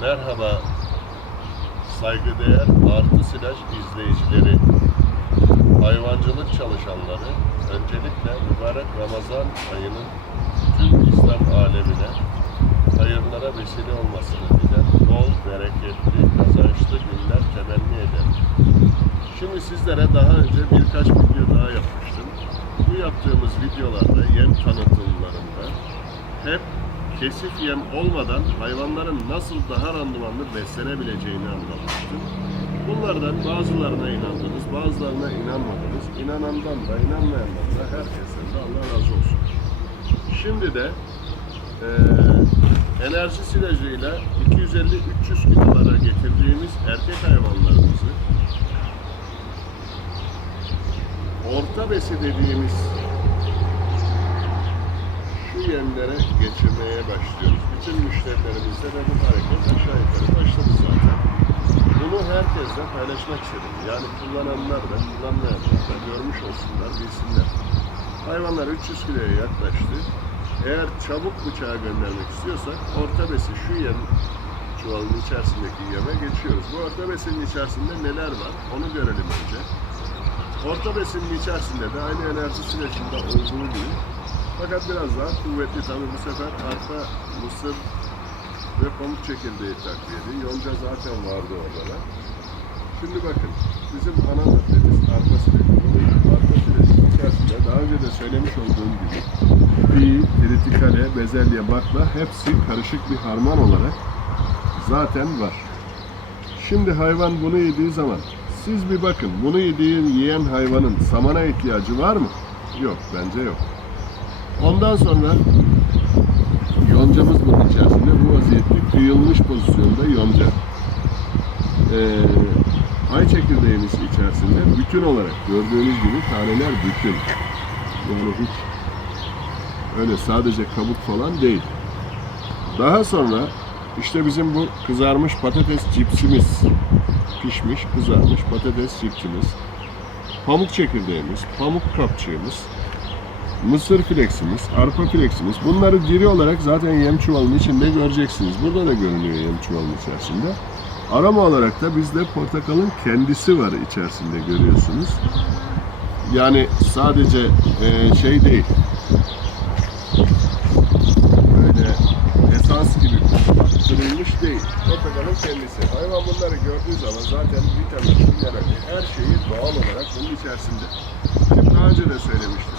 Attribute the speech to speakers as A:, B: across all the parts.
A: Merhaba saygıdeğer Artı Silaj izleyicileri, hayvancılık çalışanları, öncelikle mübarek Ramazan ayının tüm İslam alemine hayırlara vesile olmasını diler, bol, bereketli, kazançlı günler temenni ederim. Şimdi sizlere daha önce birkaç video daha yapmıştım. Bu yaptığımız videolarda yem tanıtımlarında hep kesif yem olmadan hayvanların nasıl daha randımanlı beslenebileceğini anlatmıştım. Bunlardan bazılarına inandınız, bazılarına inanmadınız. İnanandan da inanmayandan da herkesten de Allah razı olsun. Şimdi de eee enerji silajıyla 250-300 kilolara getirdiğimiz erkek hayvanlarımızı orta besi dediğimiz şu yemlere geçirmeye başlıyoruz. Bütün müşterilerimizde de bu hareket aşağı yukarı başladı zaten. Bunu herkesle paylaşmak istedim. Yani kullananlar da kullanmayanlar da görmüş olsunlar, bilsinler. Hayvanlar 300 kiloya yaklaştı. Eğer çabuk bıçağa göndermek istiyorsak orta besi şu yem çuvalın içerisindeki yeme geçiyoruz. Bu orta besinin içerisinde neler var onu görelim önce. Orta besinin içerisinde de aynı enerji sürecinde olduğu gibi fakat biraz daha kuvvetli tabi bu sefer arpa, mısır ve pamuk çekirdeği takviyeli. Yonca zaten vardı orada da. Şimdi bakın bizim ana maddemiz arpa. Bu arpa süreci içerisinde daha önce de söylemiş olduğum gibi pi, tritikale, bezelye, bakla hepsi karışık bir harman olarak zaten var. Şimdi hayvan bunu yediği zaman siz bir bakın bunu yediği yiyen hayvanın samana ihtiyacı var mı? Yok bence yok. Ondan sonra yoncamız bunun içerisinde bu vaziyette kıyılmış pozisyonda yonca. Ee, ay çekirdeğimiz içerisinde bütün olarak gördüğünüz gibi taneler bütün. Yani hiç öyle sadece kabuk falan değil. Daha sonra işte bizim bu kızarmış patates cipsimiz pişmiş, kızarmış patates cipsimiz, pamuk çekirdeğimiz, pamuk kapçığımız, mısır fleksimiz, arpa fleksimiz. Bunları diri olarak zaten yem çuvalının içinde göreceksiniz. Burada da görünüyor yem çuvalının içerisinde. Aroma olarak da bizde portakalın kendisi var içerisinde görüyorsunuz. Yani sadece eee, şey değil. Böyle esans gibi kırılmış değil. Portakalın kendisi. Hayvan bunları gördüğü zaman zaten vitamin, minerali, her şeyi doğal olarak bunun içerisinde. Daha önce de söylemiştim.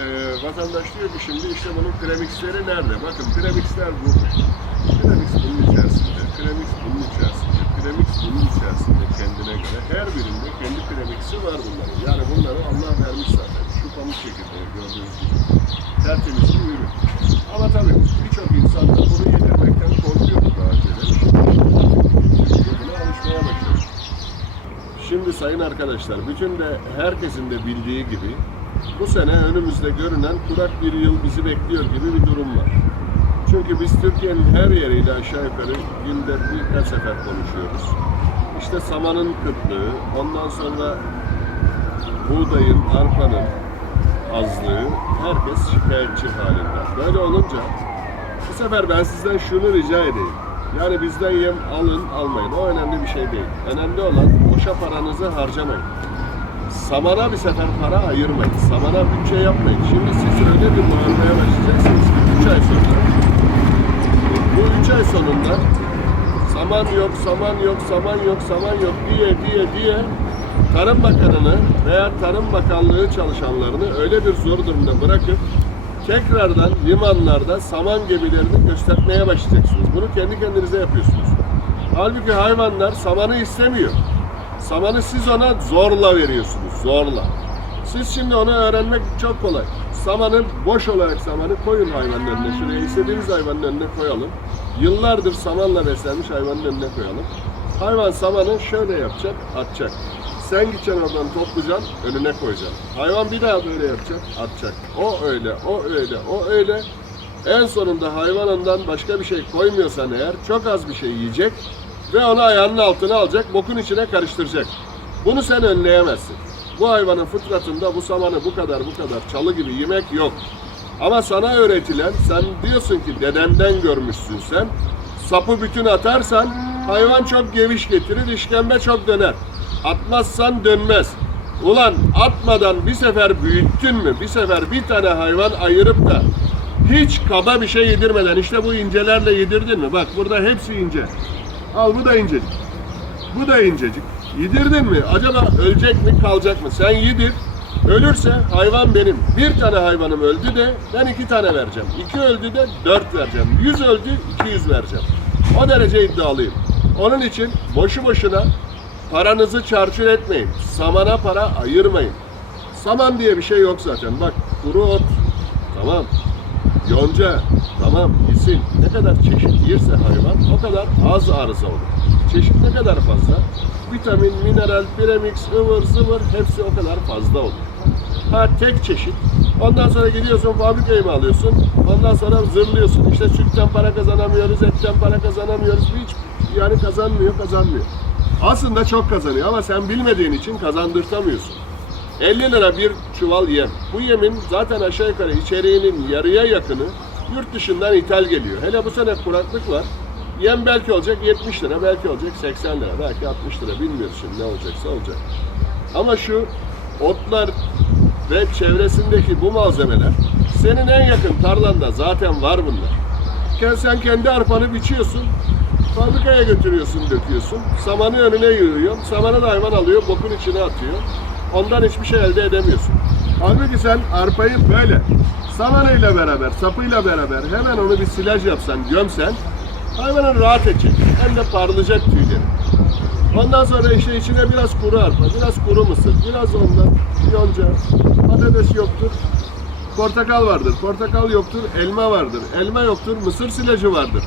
A: Ee, vatandaş diyor ki şimdi işte bunun premixleri nerede? Bakın premixler burada. Premix bunun içerisinde, premix bunun içerisinde, premix bunun içerisinde kendine göre. Her birinde kendi premixi var bunların. Yani bunları Allah vermiş zaten. Şu pamuk çekirdeği gördüğünüz gibi. Tertemiz bir ürün. Ama tabii birçok insan da bunu yedirmekten korkuyordu daha. Şimdi buna alışmaya başladı. Şimdi sayın arkadaşlar, bütün de herkesin de bildiği gibi bu sene önümüzde görünen kurak bir yıl bizi bekliyor gibi bir durum var. Çünkü biz Türkiye'nin her yeriyle aşağı yukarı günde birkaç sefer konuşuyoruz. İşte samanın kıtlığı, ondan sonra buğdayın, arpanın azlığı, herkes şikayetçi halinde. Böyle olunca bu sefer ben sizden şunu rica edeyim. Yani bizden yem alın, almayın. O önemli bir şey değil. Önemli olan boşa paranızı harcamayın. Samana bir sefer para ayırmayın. Samana bütçe yapmayın. Şimdi siz öyle bir bağırmaya başlayacaksınız ki 3 ay sonra. Bu 3 ay sonunda saman yok, saman yok, saman yok, saman yok diye diye diye Tarım Bakanı'nı veya Tarım Bakanlığı çalışanlarını öyle bir zor durumda bırakıp tekrardan limanlarda saman gemilerini göstermeye başlayacaksınız. Bunu kendi kendinize yapıyorsunuz. Halbuki hayvanlar samanı istemiyor. Samanı siz ona zorla veriyorsunuz, zorla. Siz şimdi onu öğrenmek çok kolay. Samanı boş olarak samanı koyun hayvanın önüne. Şuraya istediğiniz hayvanın önüne koyalım. Yıllardır samanla beslenmiş hayvanın önüne koyalım. Hayvan samanı şöyle yapacak, atacak. Sen gideceksin oradan toplayacaksın, önüne koyacaksın. Hayvan bir daha böyle yapacak, atacak. O öyle, o öyle, o öyle. En sonunda hayvanından başka bir şey koymuyorsan eğer çok az bir şey yiyecek ve onu ayağının altına alacak, bokun içine karıştıracak. Bunu sen önleyemezsin. Bu hayvanın fıtratında bu samanı bu kadar bu kadar çalı gibi yemek yok. Ama sana öğretilen, sen diyorsun ki dedenden görmüşsün sen. sapı bütün atarsan hayvan çok geviş getirir, işkembe çok döner. Atmazsan dönmez. Ulan atmadan bir sefer büyüttün mü, bir sefer bir tane hayvan ayırıp da hiç kaba bir şey yedirmeden işte bu incelerle yedirdin mi? Bak burada hepsi ince. Al bu da incecik. Bu da incecik. Yedirdin mi? Acaba ölecek mi kalacak mı? Sen yedir. Ölürse hayvan benim. Bir tane hayvanım öldü de ben iki tane vereceğim. İki öldü de dört vereceğim. Yüz öldü iki yüz vereceğim. O derece iddialıyım. Onun için boşu boşuna paranızı çarçur etmeyin. Samana para ayırmayın. Saman diye bir şey yok zaten. Bak kuru ot. Tamam. Yonca, tamam isim ne kadar çeşit yerse hayvan o kadar az arıza olur. Çeşit ne kadar fazla? Vitamin, mineral, premix, ıvır zıvır hepsi o kadar fazla olur. Ha tek çeşit. Ondan sonra gidiyorsun fabrikayı mı alıyorsun? Ondan sonra zırlıyorsun. İşte sütten para kazanamıyoruz, etten para kazanamıyoruz. Hiç yani kazanmıyor, kazanmıyor. Aslında çok kazanıyor ama sen bilmediğin için kazandırtamıyorsun. 50 lira bir çuval yem. Bu yemin zaten aşağı yukarı içeriğinin yarıya yakını yurt dışından ithal geliyor. Hele bu sene kuraklık var. Yem belki olacak 70 lira, belki olacak 80 lira, belki 60 lira bilmiyoruz şimdi ne olacaksa olacak. Ama şu otlar ve çevresindeki bu malzemeler senin en yakın tarlanda zaten var bunlar. Sen kendi arpanı biçiyorsun, fabrikaya götürüyorsun, döküyorsun. Samanı önüne yığıyor, samanı da hayvan alıyor, bokun içine atıyor. Ondan hiçbir şey elde edemiyorsun. Halbuki sen arpayı böyle samanıyla beraber, sapıyla beraber hemen onu bir silaj yapsan, gömsen hayvanın rahat edecek. Hem de parlayacak tüyleri. Ondan sonra işte içine biraz kuru arpa, biraz kuru mısır, biraz ondan yonca, patates yoktur. Portakal vardır, portakal yoktur, elma vardır, elma yoktur, mısır silajı vardır.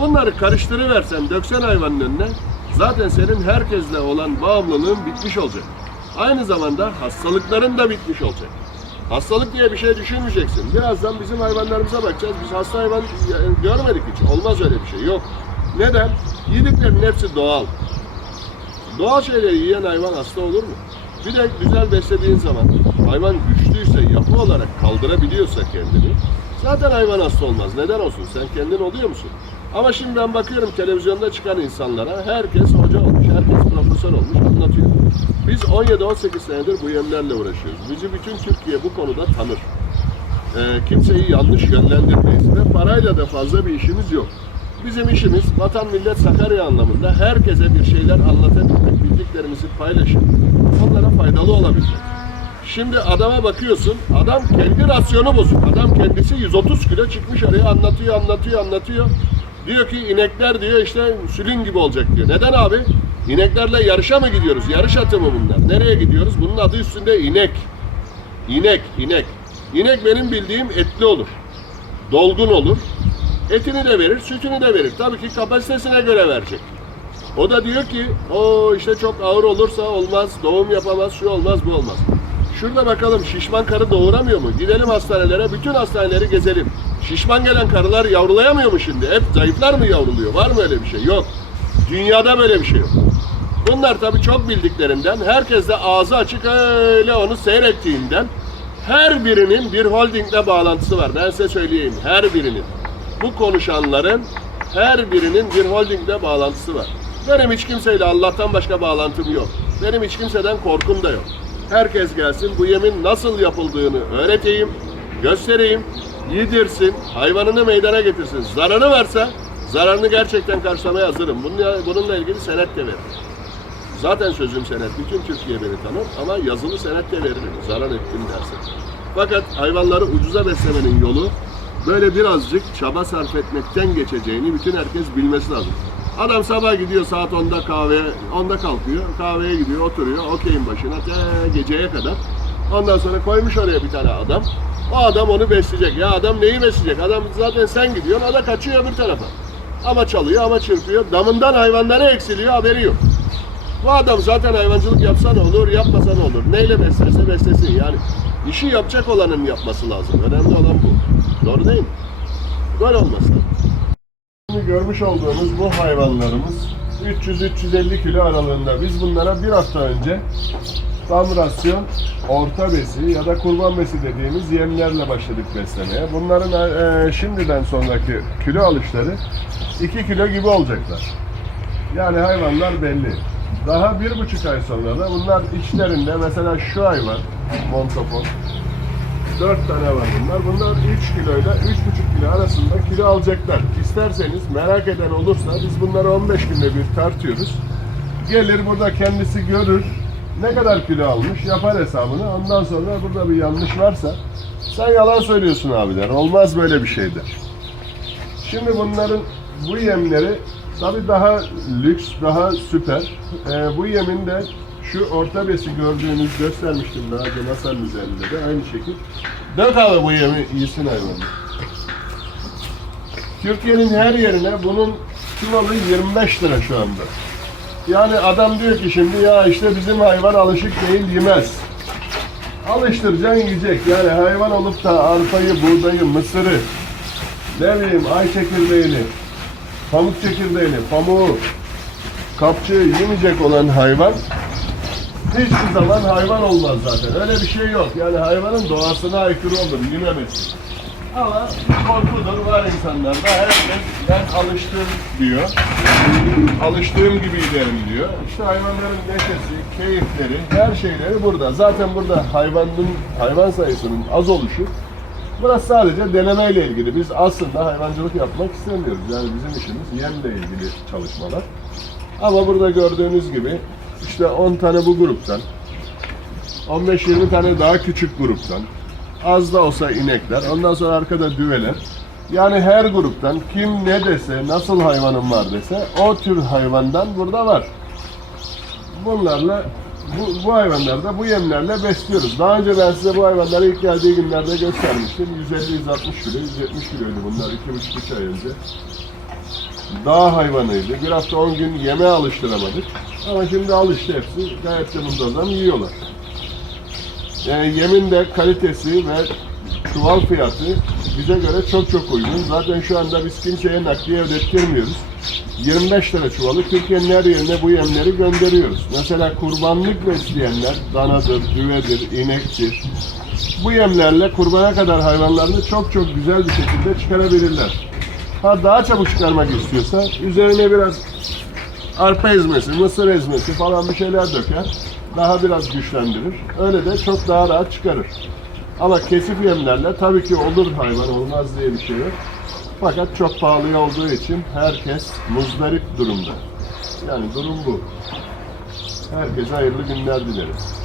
A: Bunları karıştırıversen, döksen hayvanın önüne, zaten senin herkesle olan bağımlılığın bitmiş olacak. Aynı zamanda hastalıkların da bitmiş olacak. Hastalık diye bir şey düşünmeyeceksin. Birazdan bizim hayvanlarımıza bakacağız. Biz hasta hayvan yani görmedik hiç. Olmaz öyle bir şey. Yok. Neden? Yediklerinin hepsi doğal. Doğal şeyleri yiyen hayvan hasta olur mu? Bir de güzel beslediğin zaman hayvan güçlüyse, yapı olarak kaldırabiliyorsa kendini zaten hayvan hasta olmaz. Neden olsun? Sen kendin oluyor musun? Ama şimdi ben bakıyorum televizyonda çıkan insanlara herkes hoca herkes profesör olmuş anlatıyor. Biz 17-18 senedir bu yemlerle uğraşıyoruz. Bizi bütün Türkiye bu konuda tanır. Ee, kimseyi yanlış yönlendirmeyiz ve parayla da fazla bir işimiz yok. Bizim işimiz vatan millet Sakarya anlamında herkese bir şeyler anlatabilmek, bildiklerimizi paylaşıp onlara faydalı olabilmek. Şimdi adama bakıyorsun, adam kendi rasyonu bozuk. Adam kendisi 130 kilo çıkmış oraya anlatıyor, anlatıyor, anlatıyor. Diyor ki inekler diyor işte sülün gibi olacak diyor. Neden abi? İneklerle yarışa mı gidiyoruz? Yarış atı mı bunlar? Nereye gidiyoruz? Bunun adı üstünde inek. İnek, inek. İnek benim bildiğim etli olur. Dolgun olur. Etini de verir, sütünü de verir. Tabii ki kapasitesine göre verecek. O da diyor ki, o işte çok ağır olursa olmaz, doğum yapamaz, şu olmaz, bu olmaz. Şurada bakalım şişman karı doğuramıyor mu? Gidelim hastanelere, bütün hastaneleri gezelim. Şişman gelen karılar yavrulayamıyor mu şimdi? Hep zayıflar mı yavruluyor? Var mı öyle bir şey? Yok. Dünyada böyle bir şey yok. Bunlar tabii çok bildiklerinden, herkes de ağzı açık öyle onu seyrettiğinden her birinin bir holdingle bağlantısı var. Ben size söyleyeyim, her birinin. Bu konuşanların her birinin bir holdingle bağlantısı var. Benim hiç kimseyle Allah'tan başka bağlantım yok. Benim hiç kimseden korkum da yok. Herkes gelsin bu yemin nasıl yapıldığını öğreteyim, göstereyim, yedirsin, hayvanını meydana getirsin. Zararı varsa zararını gerçekten karşılamaya hazırım. Bununla, bununla ilgili senet de veririm. Zaten sözüm senet. Bütün Türkiye beni tanır ama yazılı senet de veririm. Zarar ettim dersin. Fakat hayvanları ucuza beslemenin yolu böyle birazcık çaba sarf etmekten geçeceğini bütün herkes bilmesi lazım. Adam sabah gidiyor saat 10'da kahveye, 10'da kalkıyor, kahveye gidiyor, oturuyor, okeyin başına te geceye kadar. Ondan sonra koymuş oraya bir tane adam. O adam onu besleyecek. Ya adam neyi besleyecek? Adam zaten sen gidiyorsun, o da kaçıyor bir tarafa. Ama çalıyor, ama çırpıyor. Damından hayvanlara eksiliyor, haberi yok. Bu adam zaten hayvancılık yapsa ne olur, yapmasa ne olur. Neyle beslerse beslesin yani. işi yapacak olanın yapması lazım. Önemli olan bu. Doğru değil mi? Böyle olmaz lazım. Şimdi görmüş olduğumuz bu hayvanlarımız 300-350 kilo aralığında. Biz bunlara bir hafta önce tam rasyon orta besi ya da kurban besi dediğimiz yemlerle başladık beslemeye. Bunların e, şimdiden sonraki kilo alışları 2 kilo gibi olacaklar. Yani hayvanlar belli. Daha bir buçuk ay sonra da bunlar içlerinde mesela şu hayvan montopon 4 tane var bunlar. Bunlar 3 kiloyla 3,5 kilo arasında kilo alacaklar. İsterseniz merak eden olursa biz bunları 15 günde bir tartıyoruz. Gelir burada kendisi görür. Ne kadar kilo almış yapar hesabını. Ondan sonra burada bir yanlış varsa sen yalan söylüyorsun abiler. Olmaz böyle bir şey der. Şimdi bunların bu yemleri tabi daha lüks, daha süper. Ee, bu yemin de şu orta besi gördüğünüz göstermiştim daha önce masanın üzerinde de aynı şekil. Dök abi bu yemi iyisin hayvanı. Türkiye'nin her yerine bunun kilosu 25 lira şu anda. Yani adam diyor ki şimdi ya işte bizim hayvan alışık değil yemez. Alıştıracaksın yiyecek. Yani hayvan olup da arpayı, buğdayı, mısırı, ne bileyim ay çekirdeğini, pamuk çekirdeğini, pamuğu, kapçığı yemeyecek olan hayvan hiçbir zaman hayvan olmaz zaten. Öyle bir şey yok. Yani hayvanın doğasına aykırı olur yememesi. Ama korkudur var insanlarda. Herkes ben alıştım diyor. Alıştığım gibi giderim diyor. İşte hayvanların neşesi, keyifleri, her şeyleri burada. Zaten burada hayvanın hayvan sayısının az oluşu Burası sadece denemeyle ilgili. Biz aslında hayvancılık yapmak istemiyoruz. Yani bizim işimiz yemle ilgili çalışmalar. Ama burada gördüğünüz gibi işte 10 tane bu gruptan, 15-20 tane daha küçük gruptan, az da olsa inekler, ondan sonra arkada düveler. Yani her gruptan kim ne dese, nasıl hayvanım var dese o tür hayvandan burada var. Bunlarla bu, bu hayvanları da bu yemlerle besliyoruz. Daha önce ben size bu hayvanları ilk geldiği günlerde göstermiştim. 150-160 kilo, 170 kiloydu bunlar 2,5-3 ay önce. Dağ hayvanıydı. Bir hafta 10 gün yeme alıştıramadık. Ama şimdi alıştı hepsi. Gayet de bunlardan yiyorlar. Yani yemin de kalitesi ve çuval fiyatı bize göre çok çok uygun. Zaten şu anda biz kimseye nakliye ödettirmiyoruz. 25 lira çuvalı Türkiye'nin her yerine bu yemleri gönderiyoruz. Mesela kurbanlık besleyenler danadır, düvedir, inektir. Bu yemlerle kurbana kadar hayvanlarını çok çok güzel bir şekilde çıkarabilirler. Ha daha çabuk çıkarmak istiyorsa üzerine biraz arpa ezmesi, mısır ezmesi falan bir şeyler döker. Daha biraz güçlendirir. Öyle de çok daha rahat çıkarır. Ama kesif yemlerle tabii ki olur hayvan olmaz diye bir şey yok. Fakat çok pahalıya olduğu için herkes muzdarip durumda. Yani durum bu. Herkese hayırlı günler dileriz.